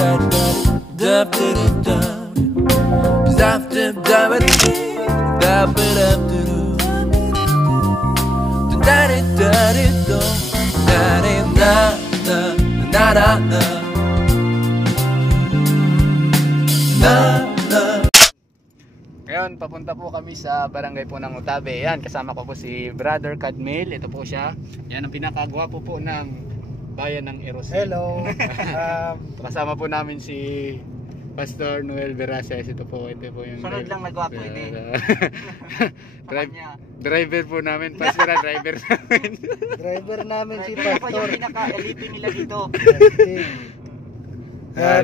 Ngayon, papunta po kami sa barangay po ng Utabe. Yan, kasama ko po si Brother Cadmil. Ito po siya. Yan ang pinakagwapo po ng bayan ng Erosel. Hello. Kasama po namin si Pastor Noel Veraces. Ito po yung sunod lang nagwapo hindi. Driver po namin, Pastor, driver namin. Driver namin si Pastor. Pastor. Yung pinaka-elite nila dito.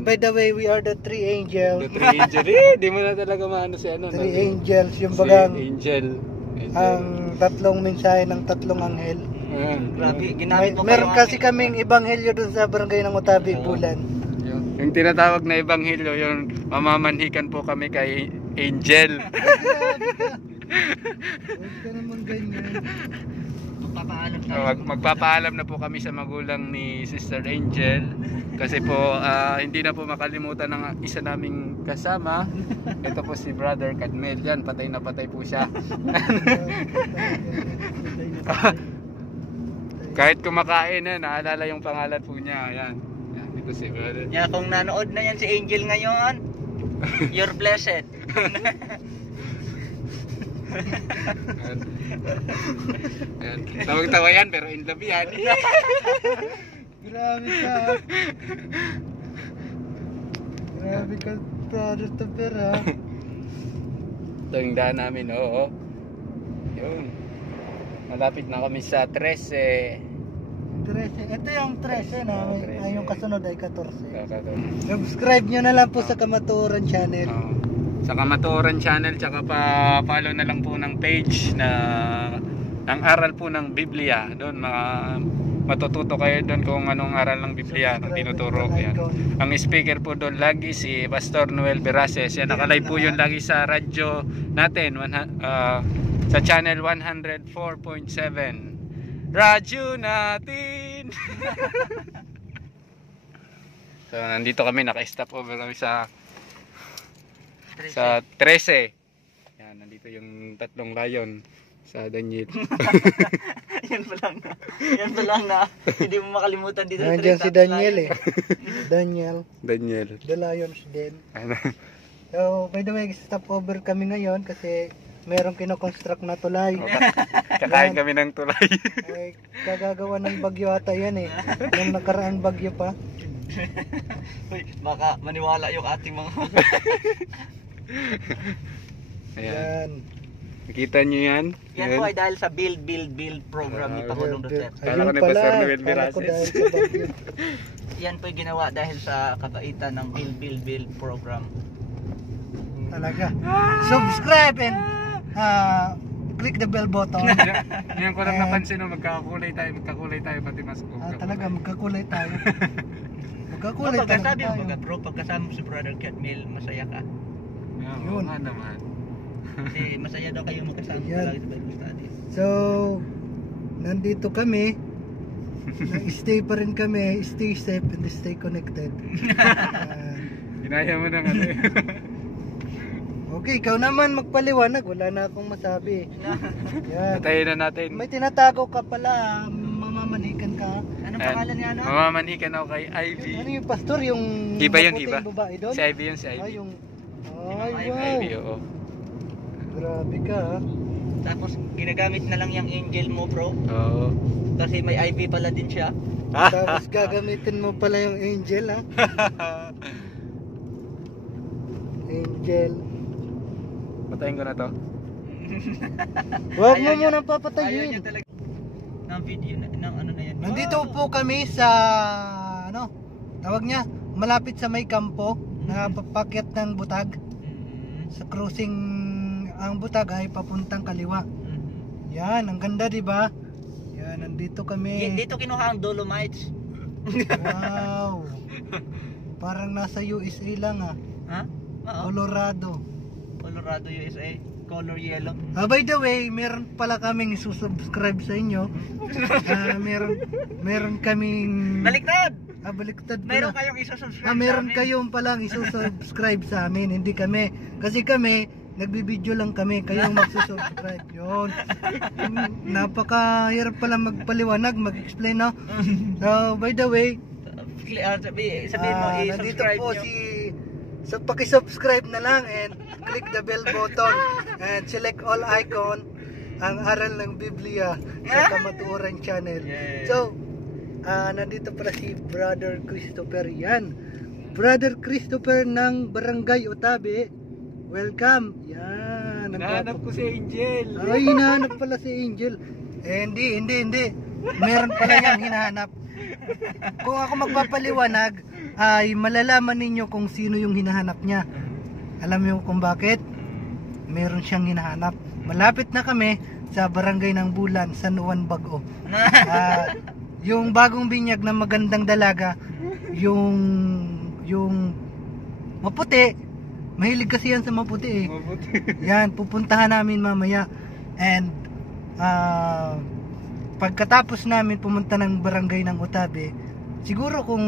By the way, we are the three angels. The three angels. Di mo na talaga maano si ano. Three angels, yung bagang Angel. ang tatlong mensahe ng tatlong anghel. Grabe, ginamit mo Meron kasi kaming ebanghelyo dun sa barangay ng Utabe, Bulan. Yung tinatawag na ebanghelyo, yung mamamanhikan po kami kay Angel. Huwag ka naman ganyan. Magpapaalam na po kami sa magulang ni Sister Angel kasi po hindi na po makalimutan ng isa naming kasama. Ito po si Brother Cadmil. Yan, patay na patay po siya. Kahit kumakain na, naalala yung pangalan po niya. Yan, dito si Brother. Yeah, kung nanood na yan si Angel ngayon, you're blessed. Ayan. Tawag-tawa yan pero in love yan. Grabe ka. Grabe ka, Brother Taper, ha. Ito yung daan namin, oo. Yun. Malapit na kami sa 13. Ito yung 13 na, yung kasunod ay 14. Kakataon. Subscribe nyo na lang po sa Kamatuoran Channel. Sa Kamatuoran Channel, tsaka pa-follow na lang po ng page na ang aral po ng Biblia. Doon matututo kayo doon kung anong aral ng Biblia ng tinuturo. Yan. Ang speaker po doon lagi si Pastor Noel Veraces. Yan, nakalive po yun lagi sa radyo natin sa channel 104.7. Radyo natin. So nandito kami, naka-stop over kami sa 13. Yan, nandito yung tatlong layon sa Daniel. Yan pa lang na hindi mo makalimutan dito. Nandiyan si Daniel eh. Daniel. The Lions Den. So, by the way, stop over kami ngayon kasi merong kinoconstruct na tulay. Kakain kami ng tulay. Ay, kagagawa ng bagyo ata yan eh. Yung nakaraang bagyo pa. Uy, baka maniwala yung ating mga Ayan. Nakita nyo yan? Yan po ay dahil sa build program ni Pangulong Duterte. Kala ko ni Pastor Noel Veraces. Yan po ay ginawa dahil sa kabaitan ng build program. Talaga. Subscribe and click the bell button. Yan ko lang napansin, magkakulay tayo pati mas ko. Talaga, magkakulay tayo. Magkakulay tayo. Pagkasabi mo bro, pagkasama si Brother Cadmil, masaya ka. Yun naman. Kasi masaya daw kayo magkasama palagi sa Bible study. So, nandito kami. Stay pa rin kami. Stay safe and stay connected. Ginaya mo na nga. Okay, ikaw naman magpaliwanag. Wala na akong masabi. Yan. Patayin na natin. May tinatago ka pala. Mamamanhikan ka. Anong pangalan niya, ano? Mamamanhikan ako kay Ivy. Ano yung pastor? Yung Iba yun, maputing iba. babae doon? Si Ivy yun, si Ivy. Ay, wow. Ivy, oo. Grabe ka, ha? Tapos ginagamit na lang yung angel mo, bro. Oo. Kasi may IV pala din siya. Tapos gagamitin mo pala yung angel, ha? Angel. Patayin ko na to. Huwag mo Ayaw niya. muna Ayaw papatayin. niya talaga ng video ng ano na yan. Nandito po kami sa ano, tawag niya, malapit sa may kampo na papakyat ng Butag. Sa crossing ang Butag ay papuntang kaliwa. Yan, ang ganda, 'di ba? Yan, nandito kami. Dito kinuha ang Dolomites. Wow. Parang nasa USA lang, ah. Ha? Oo. Colorado, USA. Color yellow. By the way, meron pala kaming isusubscribe sa inyo. Meron kaming Baliktad! Baliktad pala. Meron kayong isusubscribe Meron sa amin. kayong palang isusubscribe sa amin, hindi kami. Kasi kami, nagbibideo lang kami, kayong magsusubscribe. Yun. Napakahirap pala magpaliwanag, mag-explain, no? So, by the way, Sabihin mo, nandito i-subscribe po nyo. so paki-subscribe na lang and click the bell button and select all icon ang Aral ng Biblia sa Kamatuoran Channel. Yeah. So, nandito pala si Brother Christopher yan. Brother Christopher ng Barangay Otabe. Welcome. Yan. Nahanap ko si Angel. Ay, hinahanap pala si Angel. Hindi. Meron pala yang hinahanap. Kung ako magpapaliwanag, ay malalaman ninyo kung sino yung hinahanap niya. Alam niyo kung bakit? Meron siyang hinahanap. Malapit na kami sa Barangay ng Bulan, San Juan, Bago. Yung bagong binyag na magandang dalaga, yung maputi. Mahilig kasi yan sa maputi eh. Mabuti. Yan, pupuntahan namin mamaya. And pagkatapos namin pumunta ng barangay ng Otabe, siguro kung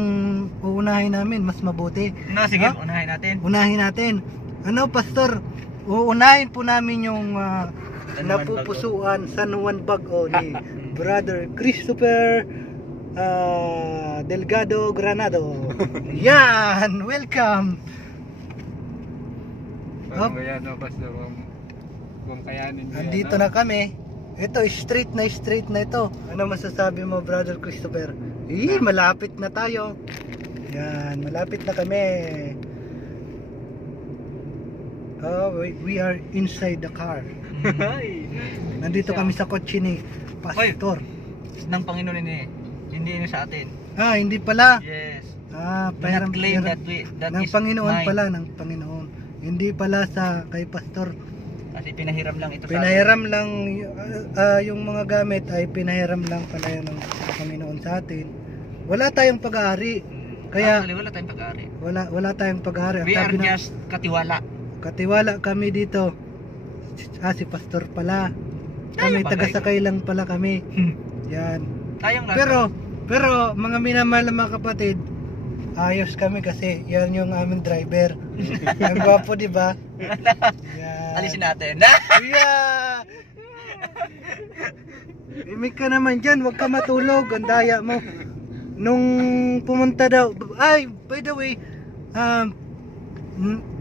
uunahin namin, mas mabuti. No, sige, Ha? unahin natin. Unahin natin. Ano, Pastor? Uunahin po namin yung San Juan napupusuan San Juan Bago ni Brother Christopher Delgado Granado. Yan! Welcome! Parang kaya no, basta kung kayanin mo Andito na kami. Ito, straight na ito. Ano masasabi mo, Brother Christopher? Malapit na tayo. Yan, malapit na kami. We are inside the car. Nandito kami sa kotse ni Pastor. Ng Panginoon hindi sa atin. Hindi pala. Yes. Pahiram, claim pahiram. that Ng is Panginoon mine. pala, ng Panginoon. Hindi pala sa kay Pastor. Kasi pinahiram lang ito sa Pinahiram lang yung mga gamit ay pinahiram lang pala yan ng Panginoon sa atin. Wala tayong pag-aari. Kaya Actually, wala tayong pag-aari. wala tayong pag-aari. Ang We are sabi ng- just katiwala. Katiwala kami dito. Si Pastor pala. Kami Tayo ba, taga-sakay lang pala kami. Yan. Tayong lahat. Pero mga minamahal na mga kapatid, ayos kami kasi yan yung aming driver. Ang gwapo, di ba? Yan. alisin natin. Yeah! Imik ka naman dyan, huwag ka matulog. Ang daya mo. Nung pumunta daw, by the way,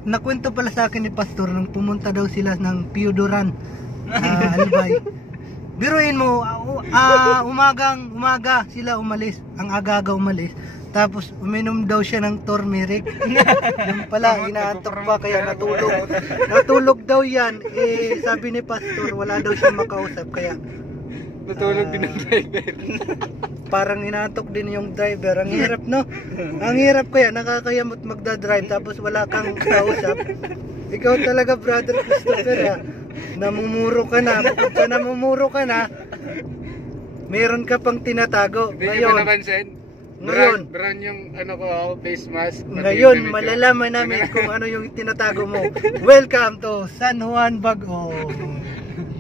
nakwento pala sa akin ni Pastor nung pumunta daw sila ng Piodoran, Albay. Biruin mo, umaga sila umalis, ang aga umalis. Tapos uminom daw siya ng turmeric. Yung pala, inaantok pa kaya natulog. Natulog daw yan. Sabi ni Pastor, wala daw siya makausap kaya natulog din ang driver. parang inaantok din yung driver. Ang hirap, no? Ang hirap kaya, nakakayamot magdadrive tapos wala kang kausap. Ikaw talaga, Brother Christopher, ha? Namumuro ka na. Bukod sa namumuro ka na, meron ka pang tinatago. Hindi nyo ba Ngayon, napansin? Ngayon. Brown yung face mask. pati ngayon, yung damit malalaman namin kung ano yung tinatago mo. Welcome to San Juan Bago.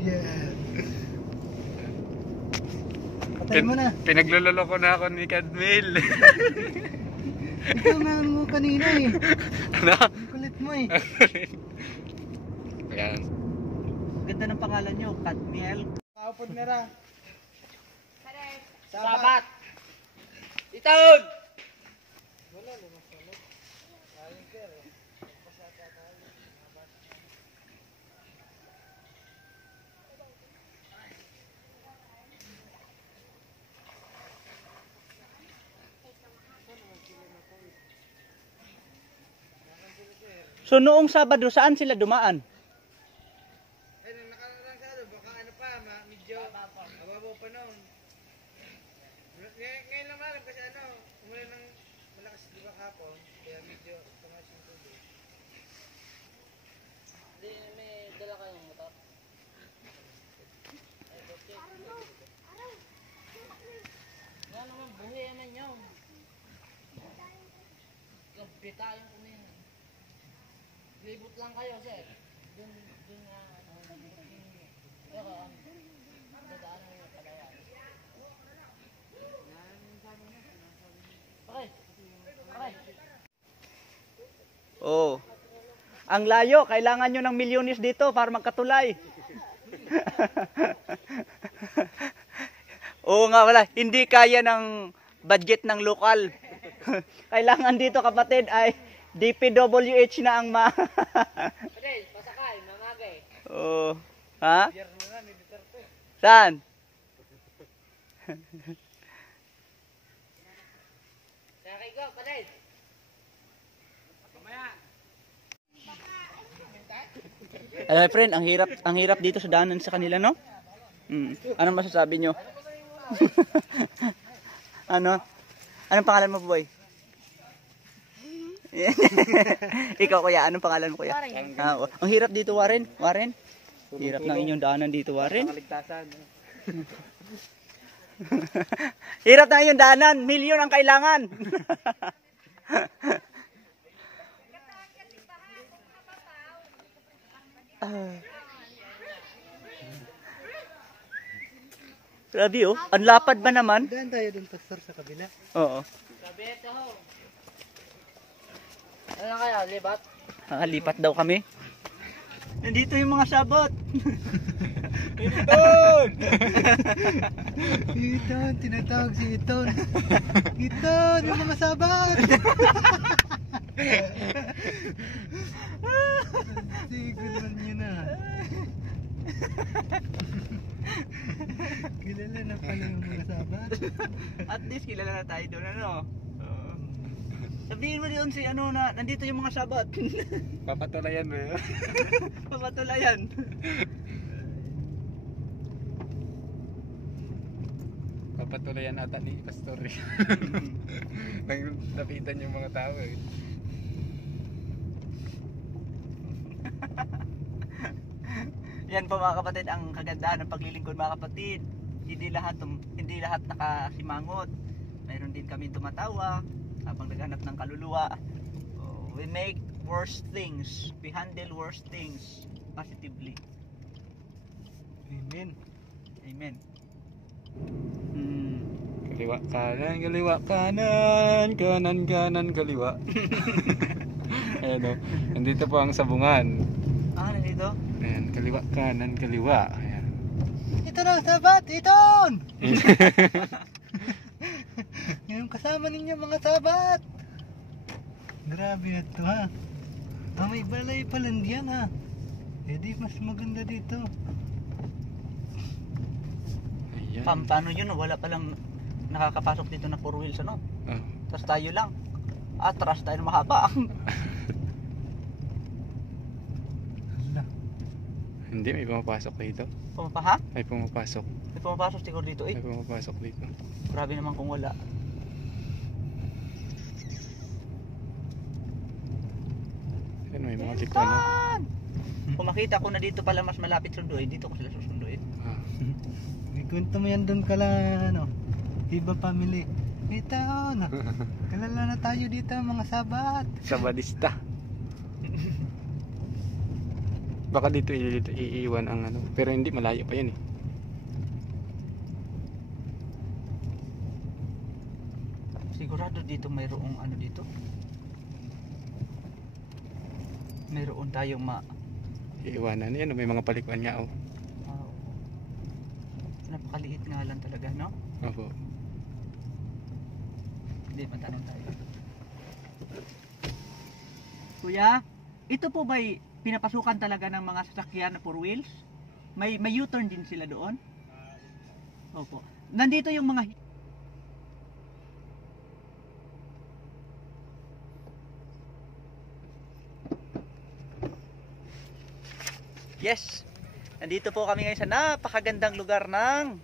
Yeah. Patay mo na. Pinaglulolo ko na ako ni Cadmil. Ikaw nga mo kanina eh. Ano? Ang kulit mo eh. Ayan. Ganda ng pangalan nyo, Cadmiel. Paupod na ra. Sabat! Itaon! So noong Sabado, saan sila dumaan? Ay, nung nakarang sado, baka ano pa, medyo mababaw pa noon. Ngayon lang alam kasi umulan ng malakas di ba kapon, kaya medyo tumas yung tubig. Hindi, may dala kayong motor. Nga naman, buhay naman yun. Gabi tayo kumain. Libot lang kayo, sir. Dun na, pero, dadaanan yung Palawan. Okay. Oh. Ang layo, kailangan nyo ng milyones dito para magkatulay. Oo nga wala, hindi kaya ng budget ng lokal. Kailangan dito kapatid ay DPWH na ang Pwede, pasakay, mamagay. Oh. Ha? Saan? Sakay go, pwede. Alam mo friend, ang hirap dito sa daanan sa kanila, no? Anong masasabi nyo? Ano? Anong pangalan mo, boy? Ikaw kuya, anong pangalan mo kuya? Ang hirap dito, Warren. Warren? Hirap ng inyong daanan dito, Warren. Hirap na inyong daanan, milyon ang kailangan. Grabe oh, ang lapad ba naman? Daan tayo dun pastor sa kabila. Oo. Sabi ito ho. Ano lang kaya, libat? Lipat daw kami. Nandito yung mga sabot. Iton, tinatawag si Iton. Iton, yung mga sabat. Siguro nyo na. Kilala na pala yung mga sabat. At least kilala na tayo doon, ano? Sabihin mo doon si ano na nandito yung mga sabat. Papatulayan mo yun. Papatulayan. Papatulayan ata ni Pastor. Nang napitan yung mga tao eh. Yan po mga kapatid ang kagandahan ng paglilingkod mga kapatid. Hindi lahat nakasimangot. Mayroon din kami tumatawa habang naghanap ng kaluluwa. We make worse things. We handle worse things positively. Amen. Amen. Kaliwa, kanan, kaliwa, kanan, kanan, kanan, kaliwa. Ayan o, nandito po ang sabungan. Nandito? Ayan, kaliwa, kanan, kaliwa. Ayan. Ito na ang sabat, Iton! Yung kasama ninyo mga sabat. Grabe na ito ha. May balay pala diyan ha. Eh di mas maganda dito. Ayan. Paano yun? Wala palang nakakapasok dito na 4 wheels ano? Oh. Tapos tayo lang. Atras tayo na mahaba. Hala. Hindi, may pumapasok dito. Pumapaha? May pumapasok. May pumapasok siguro dito eh. May pumapasok dito. Grabe naman kung wala. Ayan, may mga tipo ano. Kung makita ko na dito pala mas malapit sunduin, dito ko sila susunduin. Ah. Ikunto mo yan doon kala ano. Iba family. Iton! Kalala na tayo dito mga sabat. Sabadista. Baka dito iiwan ang ano. Pero hindi, malayo pa yun eh. Sigurado dito mayroong ano dito. Mayroon tayong Iiwanan yan. May mga palikuan nga oh. Wow. Napakaliit nga lang talaga, no? Opo. Hindi, matanong tayo. Kuya, ito po ba'y pinapasukan talaga ng mga sasakyan na 4 wheels? May U-turn din sila doon? Opo. Nandito yung mga Yes. Nandito po kami ngayon sa napakagandang lugar ng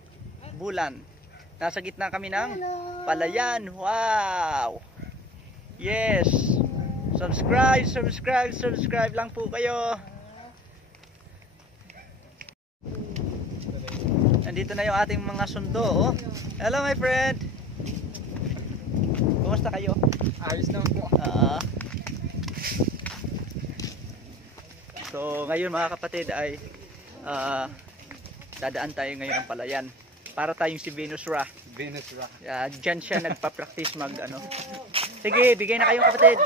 Bulan. Nasa gitna kami ng Palayan. Wow! Yes! Subscribe lang po kayo. Nandito na yung ating mga sundo. Oh. Hello my friend! Kumusta kayo? Ayos naman po. So ngayon mga kapatid ay dadaan tayo ngayon ng Palayan. Para tayong si Venus Ra. Venus Ra. Diyan siya nagpa-practice mag ano. Sige, bigay na kayong kapatid.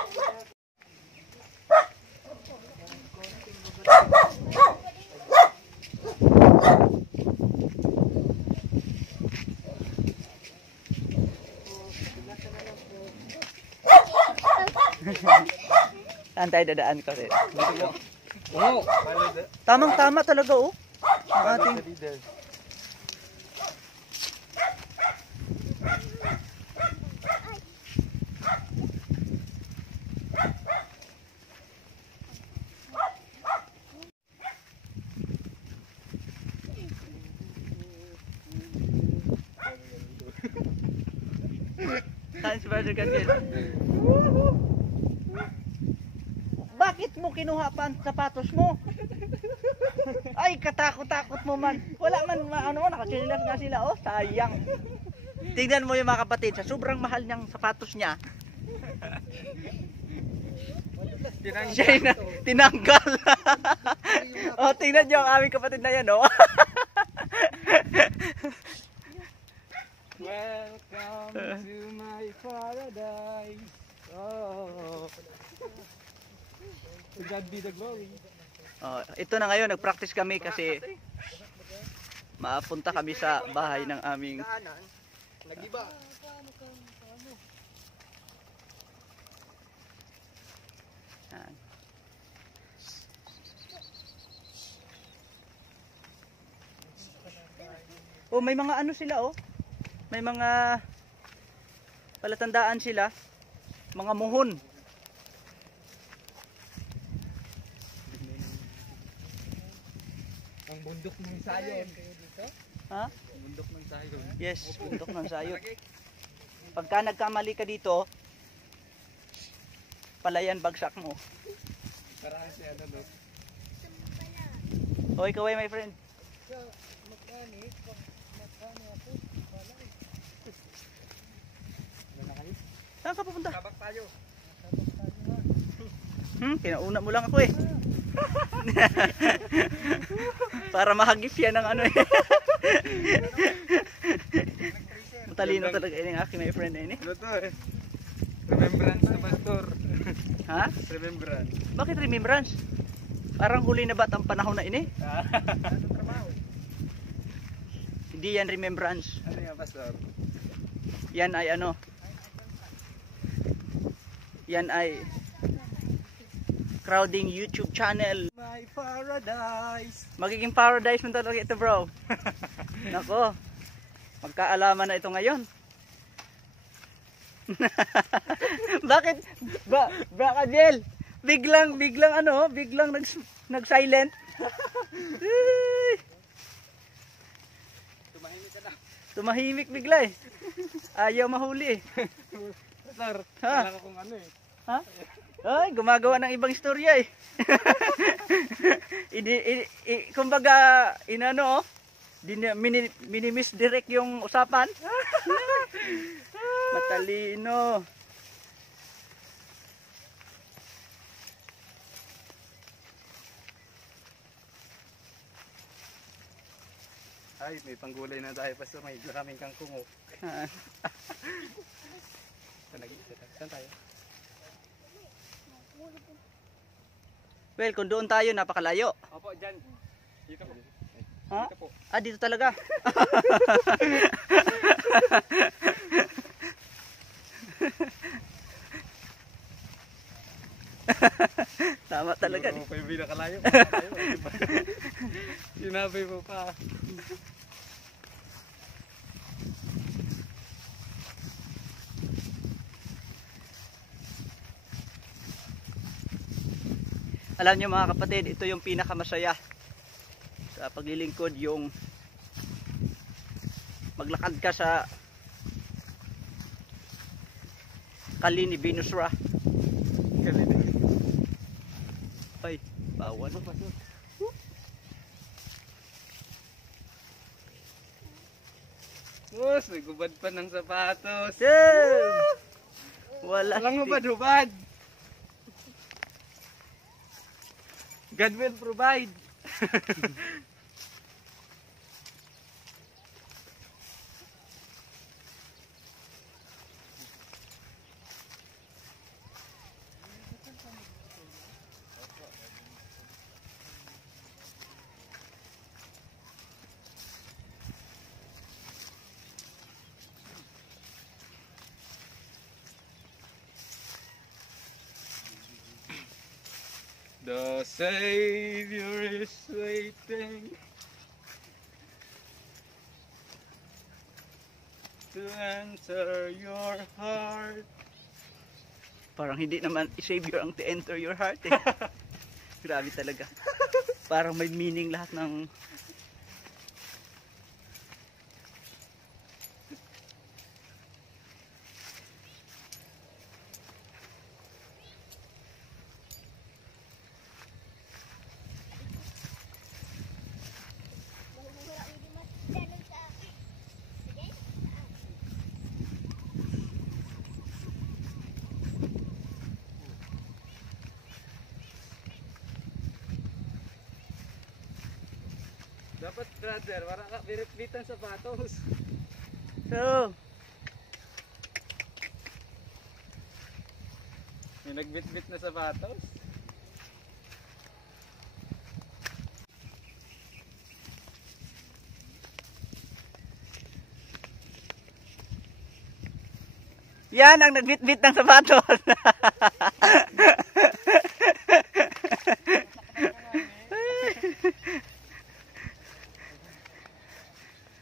Saan tayo dadaan kasi? Oo. Tamang-tama talaga oh. Ang ating Saan si Brother Gabriel? Bakit mo kinuha pa ang sapatos mo? Ay, katakot-takot mo man. Wala man, ano, nakachinilas nga sila. Oh, sayang. Tingnan mo yung mga kapatid, sa sobrang mahal niyang sapatos niya. Siya tinanggal. Oh, tingnan niyo ang aming kapatid na yan, oh. Welcome to my paradise. Oh. To God be the glory. Oh, ito na ngayon, nag-practice kami kasi mapunta kami sa bahay ng aming Nagiba. Yan. Oh, may mga ano sila oh. May mga palatandaan sila. Mga muhon. Ang bundok ng sayon. Ha? Ang bundok ng sayon. Yes, bundok ng sayot. Pagka nagkamali ka dito, palayan bagsak mo. Parang si ano no. Hoy, kaway my friend. Saan ka pupunta? Tabak tayo. Kinauna mo lang ako eh. Para mahagip yan ng ano eh. Matalino talaga yung aking my friend eh. Ano to eh? Remembrance na pastor. Ha? Remembrance. Bakit remembrance? Parang huli na ba ang panahon na ini? Hindi yan remembrance. Ano yan pastor? Yan ay ano? Yan ay crowding YouTube channel. My paradise. Magiging paradise mo talaga ito bro. Nako. Magkaalaman na ito ngayon. Bakit? Bakadel? Biglang ano, biglang nag-silent. Tumahimik ka na. Tumahimik bigla eh. Ayaw mahuli eh. Pastor, Ha? kailangan ko kung ano eh. Ha? Ay, gumagawa ng ibang istorya eh. Kumbaga, inano oh, minimis-direct yung usapan. Matalino. Ay, may panggulay na tayo pastor. May maraming kangkong oh. Saan tayo? Well, kung doon tayo, napakalayo. Opo, dyan. Dito po. Ha? Dito po. Ah, dito talaga. Tama talaga. Siguro pa yung pinakalayo. Sinabi mo pa. Alam niyo mga kapatid, ito yung pinakamasaya sa paglilingkod, yung maglakad ka sa kali ni Venus Ra. Ay, bawal. Boss, nagubad pa ng sapatos. Yeah! Wala. Walang hubad-hubad. God will provide. The Savior is waiting to enter your heart. Parang hindi naman Savior ang to enter your heart eh. Grabe talaga. Parang may meaning lahat ng Dapat brother, wala ka birit-bitan sapatos. So, May nagbit-bit na sapatos. yan ang nagbitbit ng sapatos.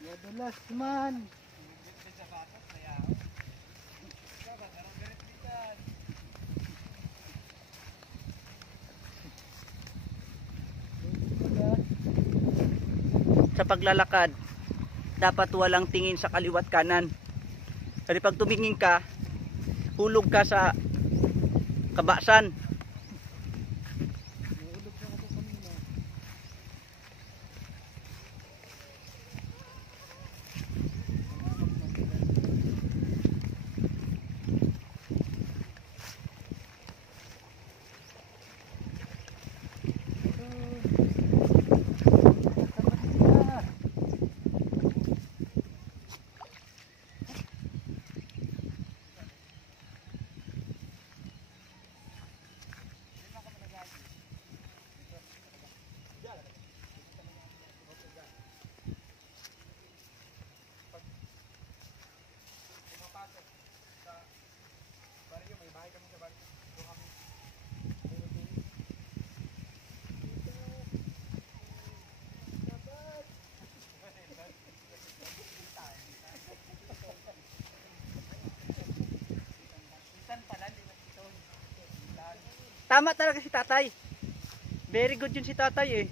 Madulas man. Sa paglalakad, dapat walang tingin sa kaliwat kanan. Kasi pag tumingin ka, hulog ka sa kabasan. Tama talaga si tatay. Very good yun si tatay eh.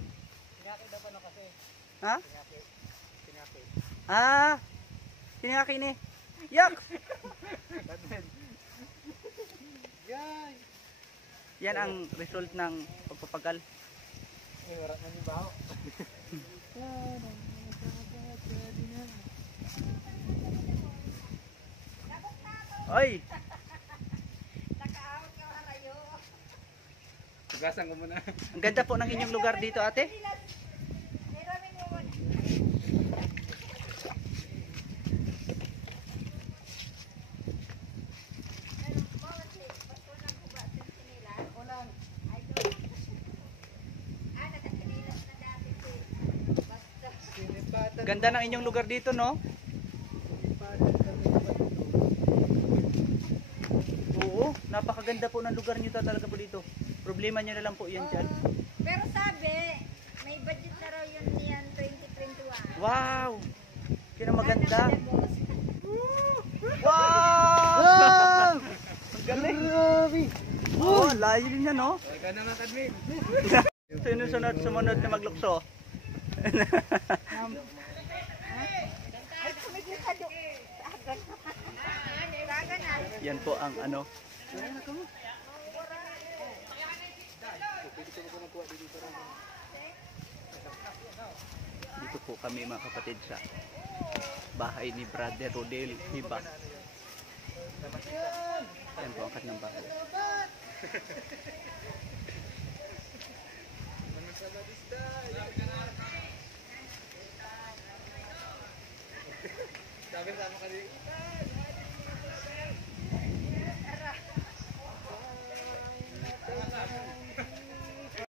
Sinaki daw pa no kasi. Ha? Sinaki. Ah, sinaki ni. Yak! Yay! Yan ang result ng pagpapagal. May warak na ni bao. Oy! Tugasan ko muna. Ang ganda po ng inyong lugar dito, ate. Ganda ng inyong lugar dito, no? Oo, napakaganda po ng lugar niyo talaga po dito. Problema niyo na lang po yan dyan. Pero sabi, may budget na raw yun niyan 2021. Wow! Kaya maganda. Sana boss. Wow! Ang galing. Grabe! Oh, layo din yan, no? Ikaw na nga, Kadmin. Sumunod na maglukso. Ay, kumikita doon. Saga na. Yan po ang ano. Dito po kami mga kapatid sa bahay ni Brother Rodel Hiba. Yan po ang kanyang bahay. Sabi sama ka